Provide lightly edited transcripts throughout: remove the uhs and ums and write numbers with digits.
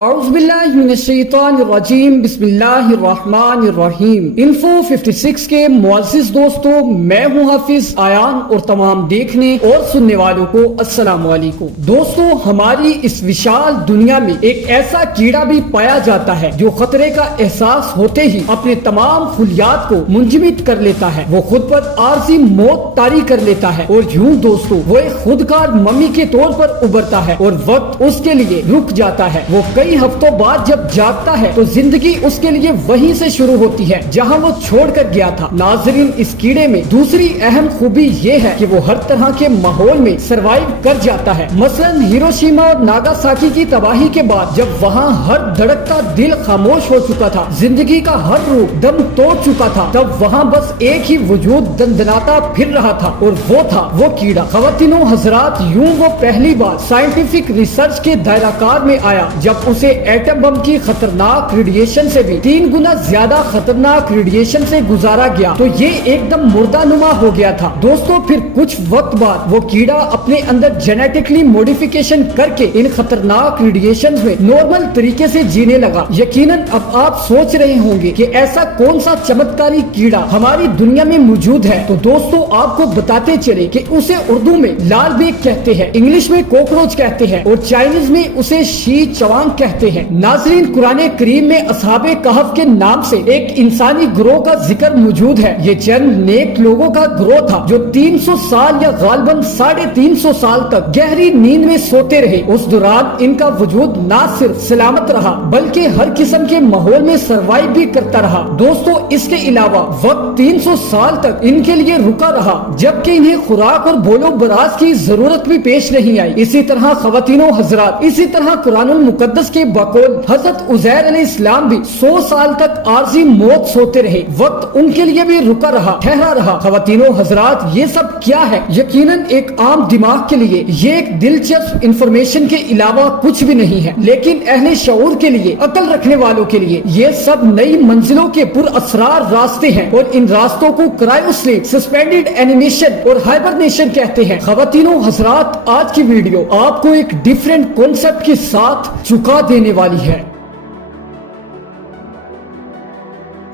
اعوذ باللہ من الشیطان الرجیم بسم اللہ الرحمن الرحیم۔ انفو 56 کے معزز دوستو، میں ہوں حافظ آیان اور تمام دیکھنے اور سننے والوں کو السلام علیکم۔ دوستو، ہماری اس وشال دنیا میں ایک ایسا کیڑا بھی پایا جاتا ہے جو خطرے کا احساس ہوتے ہی اپنے تمام خلیات کو منجمد کر لیتا ہے، وہ خود پر عارضی موت طاری کر لیتا ہے اور یوں دوستو وہ ایک خودکار ممی کے طور پر ابھرتا ہے اور وقت اس کے لیے رک جاتا ہے۔ وہ کئی ہفتوں بعد جب جاگتا ہے تو زندگی اس کے لیے وہیں سے شروع ہوتی ہے جہاں وہ چھوڑ کر گیا تھا۔ ناظرین، اس کیڑے میں دوسری اہم خوبی یہ ہے کہ وہ ہر طرح کے ماحول میں سروائیو کر جاتا ہے۔ مثلا ہیروشیما اور ناگاساکی کی تباہی کے بعد جب وہاں ہر دھڑکتا دل خاموش ہو چکا تھا، زندگی کا ہر روح دم توڑ چکا تھا، تب وہاں بس ایک ہی وجود دندناتا پھر رہا تھا اور وہ تھا وہ کیڑا۔ خواتین و حضرات، یوں وہ پہلی بار سائنٹیفک ریسرچ کے دائرہ کار میں آیا جب اسے ایٹم بم کی خطرناک ریڈیشن سے بھی 3 گنا زیادہ خطرناک ریڈیشن سے گزارا گیا تو یہ ایک دم مردہ نما ہو گیا تھا۔ دوستو، پھر کچھ وقت بعد وہ کیڑا اپنے اندر جینیٹکلی موڈیفیکیشن کر کے ان خطرناک ریڈیشن میں نارمل طریقے سے جینے لگا۔ یقیناً اب آپ سوچ رہے ہوں گے کہ ایسا کون سا چمتکاری کیڑا ہماری دنیا میں موجود ہے، تو دوستو آپ کو بتاتے چلے کہ اسے اردو میں لال بیگ کہتے ہیں، انگلش میں کوکروچ کہتے ہیں اور چائنیز میں اسے شی چوانگ کہتے ہیں۔ ناظرین، قرآن کریم میں اصحاب کہف کے نام سے ایک انسانی گروہ کا ذکر موجود ہے۔ یہ چند نیک لوگوں کا گروہ تھا جو 300 سال یا غالباً 350 سال تک گہری نیند میں سوتے رہے۔ اس دوران ان کا وجود نہ صرف سلامت رہا بلکہ ہر قسم کے ماحول میں سروائیو بھی کرتا رہا۔ دوستو، اس کے علاوہ وقت 300 سال تک ان کے لیے رکا رہا جبکہ انہیں خوراک اور بول و براز کی ضرورت بھی پیش نہیں آئی۔ اسی طرح خواتین و حضرات، اسی طرح قرآن المقدس کے بقول حضرت عزیر علیہ السلام بھی 100 سال تک عارضی موت سوتے رہے، وقت ان کے لیے بھی رکا رہا، ٹھہرا رہا۔ خواتین و حضرات، یہ سب کیا ہے؟ یقیناً ایک عام دماغ کے لیے یہ ایک دلچسپ انفارمیشن کے علاوہ کچھ بھی نہیں ہے، لیکن اہل شعور کے لیے، عقل رکھنے والوں کے لیے یہ سب نئی منزلوں کے پر اسرار راستے ہیں اور ان راستوں کو کرائیو سلیپ، سسپینڈڈ اینیمیشن اور ہائبرنیشن کہتے ہیں۔ خواتین و حضرات، آج کی ویڈیو آپ کو ایک ڈیفرنٹ کانسیپٹ کے ساتھ چکا دینے والی ہے۔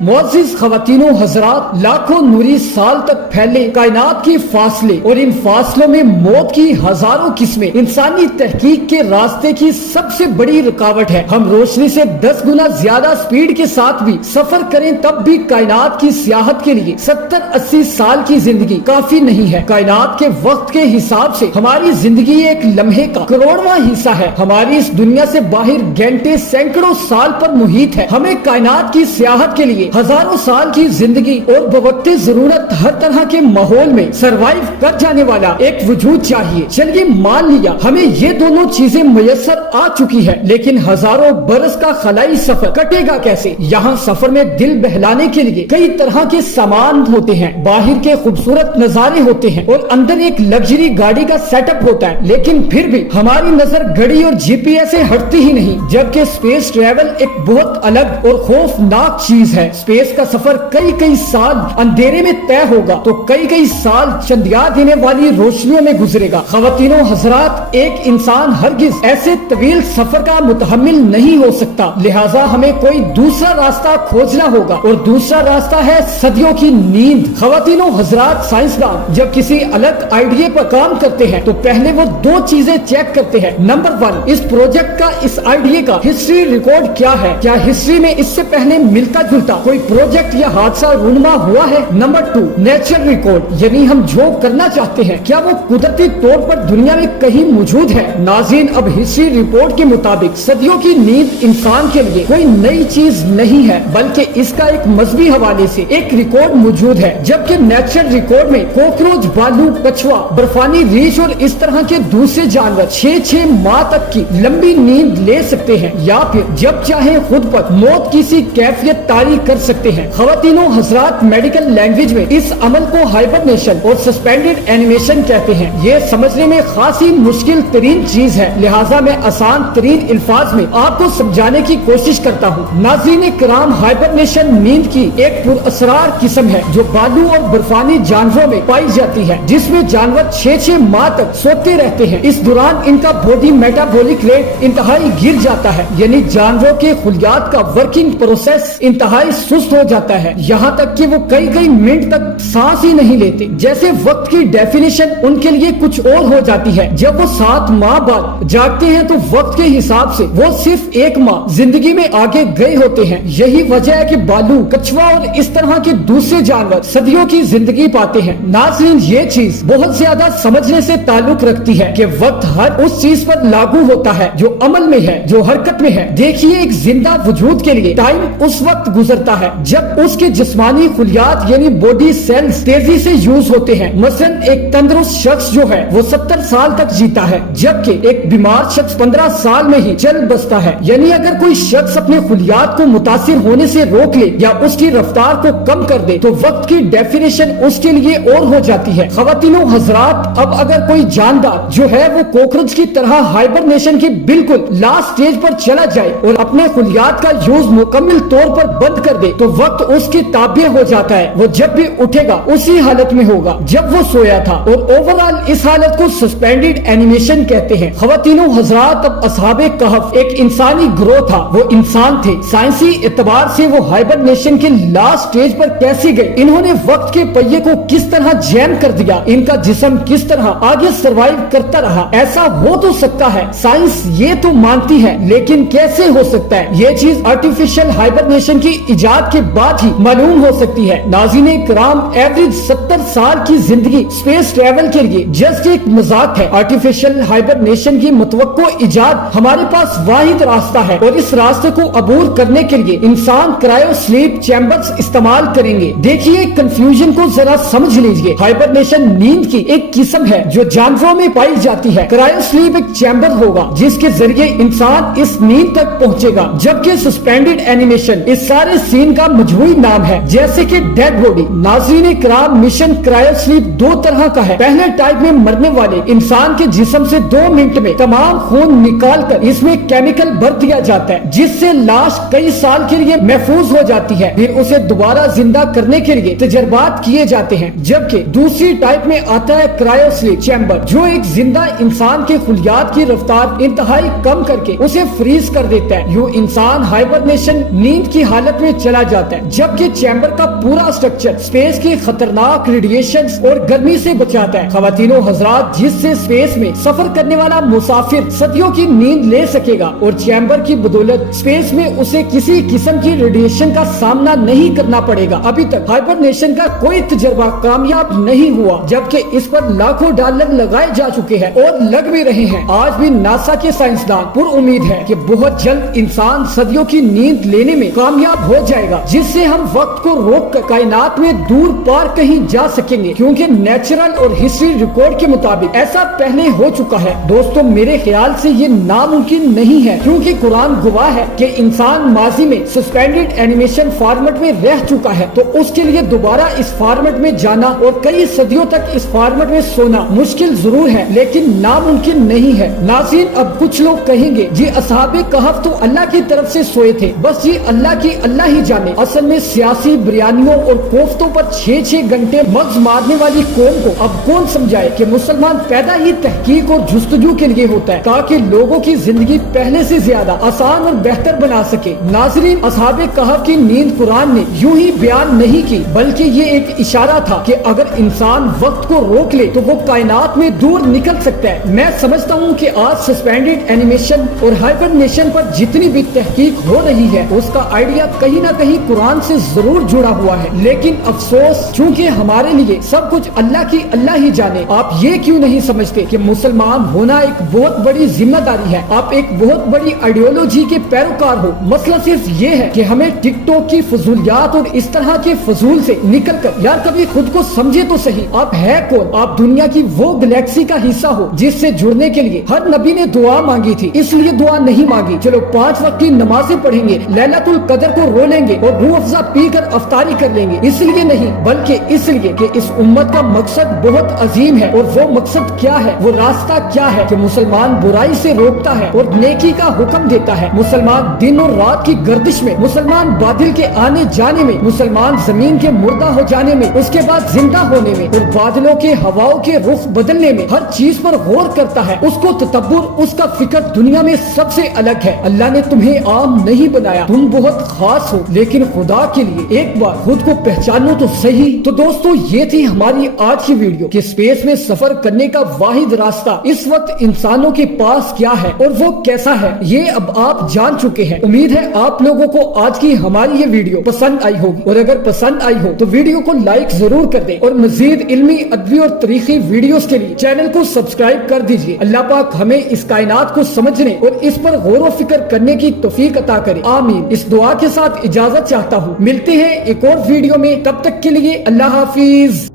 معزز خواتین و حضرات، لاکھوں نوری سال تک پھیلے کائنات کے فاصلے اور ان فاصلوں میں موت کی ہزاروں قسمیں انسانی تحقیق کے راستے کی سب سے بڑی رکاوٹ ہے۔ ہم روشنی سے 10 گنا زیادہ سپیڈ کے ساتھ بھی سفر کریں تب بھی کائنات کی سیاحت کے لیے 70-80 سال کی زندگی کافی نہیں ہے۔ کائنات کے وقت کے حساب سے ہماری زندگی ایک لمحے کا کروڑواں حصہ ہے۔ ہماری اس دنیا سے باہر گھنٹے سینکڑوں سال پر محیط ہے۔ ہمیں کائنات کی سیاحت کے لیے ہزاروں سال کی زندگی اور بوقت ضرورت ہر طرح کے ماحول میں سروائیو کر جانے والا ایک وجود چاہیے۔ چلیے مان لیا ہمیں یہ دونوں چیزیں میسر آ چکی ہے، لیکن ہزاروں برس کا خلائی سفر کٹے گا کیسے؟ یہاں سفر میں دل بہلانے کے لیے کئی طرح کے سامان ہوتے ہیں، باہر کے خوبصورت نظارے ہوتے ہیں اور اندر ایک لگژری گاڑی کا سیٹ اپ ہوتا ہے، لیکن پھر بھی ہماری نظر گھڑی اور جی پی ایس سے ہٹتی ہی نہیں۔ جبکہ اسپیس ٹریول ایک بہت الگ اور خوفناک چیز ہے۔ اسپیس کا سفر کئی سال اندھیرے میں طے ہوگا تو کئی سال چندیا دینے والی روشنیوں میں گزرے گا۔ خواتین و حضرات، ایک انسان ہرگز ایسے طویل سفر کا متحمل نہیں ہو سکتا، لہٰذا ہمیں کوئی دوسرا راستہ کھوجنا ہوگا اور دوسرا راستہ ہے صدیوں کی نیند۔ خواتین و حضرات، سائنسدان جب کسی الگ آئیڈیا پر کام کرتے ہیں تو پہلے وہ 2 چیزیں چیک کرتے ہیں۔ نمبر 1، اس پروجیکٹ کا، اس آئیڈیا کا ہسٹری ریکارڈ کیا ہے؟ کیا ہسٹری میں اس سے پہلے ملتا جلتا کوئی پروجیکٹ یا حادثہ رونما ہوا ہے؟ نمبر 2، نیچرل ریکارڈ، یعنی ہم جو کرنا چاہتے ہیں کیا وہ قدرتی طور پر دنیا میں کہیں موجود ہے؟ ناظرین، اب ہسٹری رپورٹ کے مطابق صدیوں کی نیند انسان کے لیے کوئی نئی چیز نہیں ہے، بلکہ اس کا ایک مذہبی حوالے سے ایک ریکارڈ موجود ہے۔ جبکہ نیچرل ریکارڈ میں کوکروچ، بالو، کچھوا، برفانی ریچھ اور اس طرح کے دوسرے جانور 6 ماہ تک کی لمبی نیند لے سکتے ہیں یا پھر جب چاہے خود پر موت کسی کیفیت طاری کر کر سکتے ہیں۔ خواتین و حضرات، میڈیکل لینگویج میں اس عمل کو ہائبرنیشن اور سسپینڈڈ اینیمیشن کہتے ہیں۔ یہ سمجھنے میں خاصی مشکل ترین چیز ہے، لہٰذا میں آسان ترین الفاظ میں آپ کو سمجھانے کی کوشش کرتا ہوں۔ ناظرین کرام، ہائبرنیشن نیند کی ایک پر اسرار قسم ہے جو بالو اور برفانی جانوروں میں پائی جاتی ہے، جس میں جانور 6 ماہ تک سوتے رہتے ہیں۔ اس دوران ان کا باڈی میٹابولک ریٹ انتہائی گر جاتا ہے، یعنی جانوروں کے خلیات کا ورکنگ پروسیس انتہائی سست ہو جاتا ہے، یہاں تک کہ وہ کئی منٹ تک سانس ہی نہیں لیتے۔ جیسے وقت کی ڈیفینیشن ان کے لیے کچھ اور ہو جاتی ہے۔ جب وہ 7 ماہ بعد جاگتے ہیں تو وقت کے حساب سے وہ صرف 1 ماہ زندگی میں آگے گئے ہوتے ہیں۔ یہی وجہ ہے کہ بالو، کچھوا اور اس طرح کے دوسرے جانور صدیوں کی زندگی پاتے ہیں۔ ناظرین، یہ چیز بہت زیادہ سمجھنے سے تعلق رکھتی ہے کہ وقت ہر اس چیز پر لاگو ہوتا ہے جو عمل میں ہے، جو حرکت میں ہے۔ دیکھیے، ایک زندہ وجود کے لیے ٹائم اس وقت گزرتا ہے جب اس کے جسمانی خلیات یعنی باڈی سیلز تیزی سے یوز ہوتے ہیں۔ مثلا ایک تندرست شخص جو ہے وہ 70 سال تک جیتا ہے، جبکہ ایک بیمار شخص 15 سال میں ہی چل بستا ہے۔ یعنی اگر کوئی شخص اپنے خلیات کو متاثر ہونے سے روک لے یا اس کی رفتار کو کم کر دے تو وقت کی ڈیفینیشن اس کے لیے اور ہو جاتی ہے۔ خواتین و حضرات، اب اگر کوئی جاندار جو ہے وہ کوکروچ کی طرح ہائبرنیشن کی بالکل لاسٹ سٹیج پر چلا جائے اور اپنے خلیات کا یوز مکمل طور پر بند کر دے تو وقت اس کے تابع ہو جاتا ہے۔ وہ جب بھی اٹھے گا اسی حالت میں ہوگا جب وہ سویا تھا، اور اوورآل اس حالت کو سسپینڈڈ اینیمیشن کہتے ہیں۔ خواتین و حضرات، اب اصحاب کہف ایک انسانی گروہ تھا، وہ انسان تھے۔ سائنسی اعتبار سے وہ ہائبرنیشن کے لاسٹ سٹیج پر کیسے گئے، انہوں نے وقت کے پہیے کو کس طرح جیم کر دیا، ان کا جسم کس طرح آگے سروائیو کرتا رہا۔ ایسا ہو تو سکتا ہے، سائنس یہ تو مانتی ہے، لیکن کیسے ہو سکتا ہے؟ یہ چیز آرٹیفیشل ہائبرنیشن کی ایجاد کے بعد ہی معلوم ہو سکتی ہے۔ ناظرین کرام، ایوریج 70 سال کی زندگی اسپیس ٹریول کے لیے جسٹ ایک مذاق ہے۔ آرٹیفیشل ہائبرنیشن کی متوقع ایجاد ہمارے پاس واحد راستہ ہے، اور اس راستے کو عبور کرنے کے لیے انسان کرائیو سلیپ چیمبرز استعمال کریں گے۔ دیکھیے، کنفیوژن کو ذرا سمجھ لیجئے۔ ہائبرنیشن نیند کی ایک قسم ہے جو جانوروں میں پائی جاتی ہے۔ کرائیو سلیپ ایک چیمبر ہوگا جس کے ذریعے انسان اس نیند تک پہنچے گا، جبکہ سسپینڈڈ اینیمیشن اس سارے سین کا مجموعی نام ہے، جیسے کہ ڈیڈ باڈی۔ ناظرین کرام، مشن کرائیو سلیپ 2 طرح کا ہے۔ پہلے ٹائپ میں مرنے والے انسان کے جسم سے 2 منٹ میں تمام خون نکال کر اس میں کیمیکل بھر دیا جاتا ہے، جس سے لاش کئی سال کے لیے محفوظ ہو جاتی ہے۔ پھر اسے دوبارہ زندہ کرنے کے لیے تجربات کیے جاتے ہیں۔ جبکہ دوسری ٹائپ میں آتا ہے کرائیو سلیپ چیمبر، جو ایک زندہ انسان کے خلیات کی رفتار انتہائی کم کر کے اسے فریز کر دیتا ہے۔ یوں انسان ہائبرنیشن نیند کی حالت میں چلا جاتا ہے، جبکہ چیمبر کا پورا سٹرکچر اسپیس کی خطرناک ریڈیشنز اور گرمی سے بچاتا ہے۔ خواتین و حضرات، جس سے اسپیس میں سفر کرنے والا مسافر صدیوں کی نیند لے سکے گا، اور چیمبر کی بدولت اسپیس میں اسے کسی قسم کی ریڈیشن کا سامنا نہیں کرنا پڑے گا۔ ابھی تک ہائبرنیشن کا کوئی تجربہ کامیاب نہیں ہوا، جبکہ اس پر لاکھوں ڈالر لگائے جا چکے ہیں اور لگ بھی رہے ہیں۔ آج بھی ناسا کے سائنسدان پر امید ہے کہ بہت جلد انسان صدیوں کی نیند لینے میں کامیاب ہو جائے گا، جس سے ہم وقت کو روک کر کائنات میں دور پار کہیں جا سکیں گے، کیونکہ نیچرل اور ہسٹری ریکارڈ کے مطابق ایسا پہلے ہو چکا ہے۔ دوستوں، میرے خیال سے یہ ناممکن نہیں ہے، کیونکہ قرآن گواہ ہے کہ انسان ماضی میں سسپینڈڈ اینیمیشن فارمیٹ میں رہ چکا ہے، تو اس کے لیے دوبارہ اس فارمیٹ میں جانا اور کئی صدیوں تک اس فارمیٹ میں سونا مشکل ضرور ہے، لیکن ناممکن نہیں ہے۔ ناظرین، اب کچھ لوگ کہیں گے جی اصحاب کہف تو اللہ کی طرف سے سوئے تھے، بس جی اللہ ہی جانے۔ اصل میں سیاسی بریانیوں اور کوفتوں پر 6 گھنٹے مغز مارنے والی قوم کو اب کون سمجھائے کہ مسلمان پیدا ہی تحقیق اور جستجو کے لیے ہوتا ہے، تاکہ لوگوں کی زندگی پہلے سے زیادہ آسان اور بہتر بنا سکے۔ ناظرین، اصحاب کہف کی نیند قرآن نے یوں ہی بیان نہیں کی، بلکہ یہ ایک اشارہ تھا کہ اگر انسان وقت کو روک لے تو وہ کائنات میں دور نکل سکتا ہے۔ میں سمجھتا ہوں کہ آج سسپینڈڈ اینیمیشن اور ہائبرنیشن پر جتنی بھی تحقیق ہو رہی ہے، اس کا آئیڈیا کہیں نہ کہیں قرآن سے ضرور جڑا ہوا ہے، لیکن افسوس چونکہ ہمارے لیے سب کچھ اللہ ہی جانے۔ آپ یہ کیوں نہیں سمجھتے کہ مسلمان ہونا ایک بہت بڑی ذمہ داری ہے؟ آپ ایک بہت بڑی آئیڈیولوجی کے پیروکار ہو۔ مسئلہ صرف یہ ہے کہ ہمیں ٹک ٹاک کی فضولیات اور اس طرح کے فضول سے نکل کر یار کبھی خود کو سمجھے تو صحیح، آپ ہے کون؟ آپ دنیا کی وہ گلیکسی کا حصہ ہو جس سے جڑنے کے لیے ہر نبی نے دعا مانگی تھی، اس لیے دعا نہیں مانگی۔ چلو 5 وقت کی نمازیں پڑھیں گے، لیلۃ القدر کو رو لیں لیں گے اور روح افزا پی کر افطاری کر لیں گے، اس لیے نہیں بلکہ اس لیے کہ اس امت کا مقصد بہت عظیم ہے۔ اور وہ مقصد کیا ہے، وہ راستہ کیا ہے کہ مسلمان برائی سے روکتا ہے اور نیکی کا حکم دیتا ہے، مسلمان دن اور رات کی گردش میں، مسلمان بادل کے آنے جانے میں، مسلمان زمین کے مردہ ہو جانے میں، اس کے بعد زندہ ہونے میں اور بادلوں کے ہواؤں کے رخ بدلنے میں ہر چیز پر غور کرتا ہے۔ اس کو تدبر، اس کا فکر دنیا میں سب سے الگ ہے۔ اللہ نے تمہیں عام نہیں بنایا، تم بہت خاص ہو، لیکن خدا کے لیے ایک بار خود کو پہچانو تو صحیح۔ تو دوستو یہ تھی ہماری آج کی ویڈیو کہ اسپیس میں سفر کرنے کا واحد راستہ اس وقت انسانوں کے پاس کیا ہے اور وہ کیسا ہے، یہ اب آپ جان چکے ہیں۔ امید ہے آپ لوگوں کو آج کی ہماری یہ ویڈیو پسند آئی ہوگی، اور اگر پسند آئی ہو تو ویڈیو کو لائک ضرور کر دیں اور مزید علمی، ادبی اور تاریخی ویڈیوز کے لیے چینل کو سبسکرائب کر دیجیے۔ اللہ پاک ہمیں اس کائنات کو سمجھنے اور اس پر غور و فکر کرنے کی توفیق عطا کرے، آمین۔ اس دعا کے ساتھ اجازت چاہتا ہوں، ملتے ہیں ایک اور ویڈیو میں، تب تک کے لیے اللہ حافظ۔